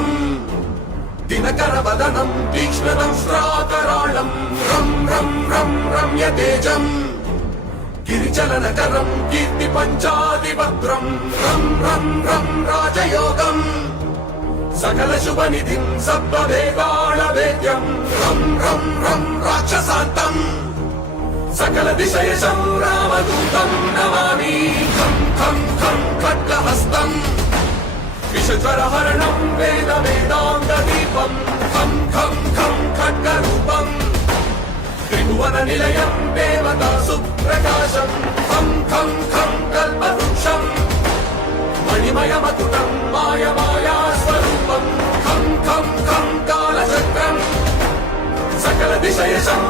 శ్రీకాంతం దినకరవదనం తీక్ష్ణదంష్ట్రాకరాళం రం రం రం రమ్యతేజం గిరిచలనకరం కీర్తి పంచాదిభద్రం రం రం రం రాజయోగం సకల శుభనిధిం సర్వవేదాళవేద్యం రం రం రం రాక్షసాంతం సకల దిశయశం రామదూతం నమామి ఖం ఖం ఖం ఖడ్గహస్తం విషజ్వరహరణం వేద వేదాంగ దీపం ఖం ఖం ఖం ఖడ్గరూపం త్రిభువన నిలయం దేవతా సుప్రకాశం ఖం ఖం ఖం కల్పవృక్షం మణిమయమతులం మాయమాయా స్వరూపం ఖం ఖం ఖం కాలచక్రం సకల దిశయశం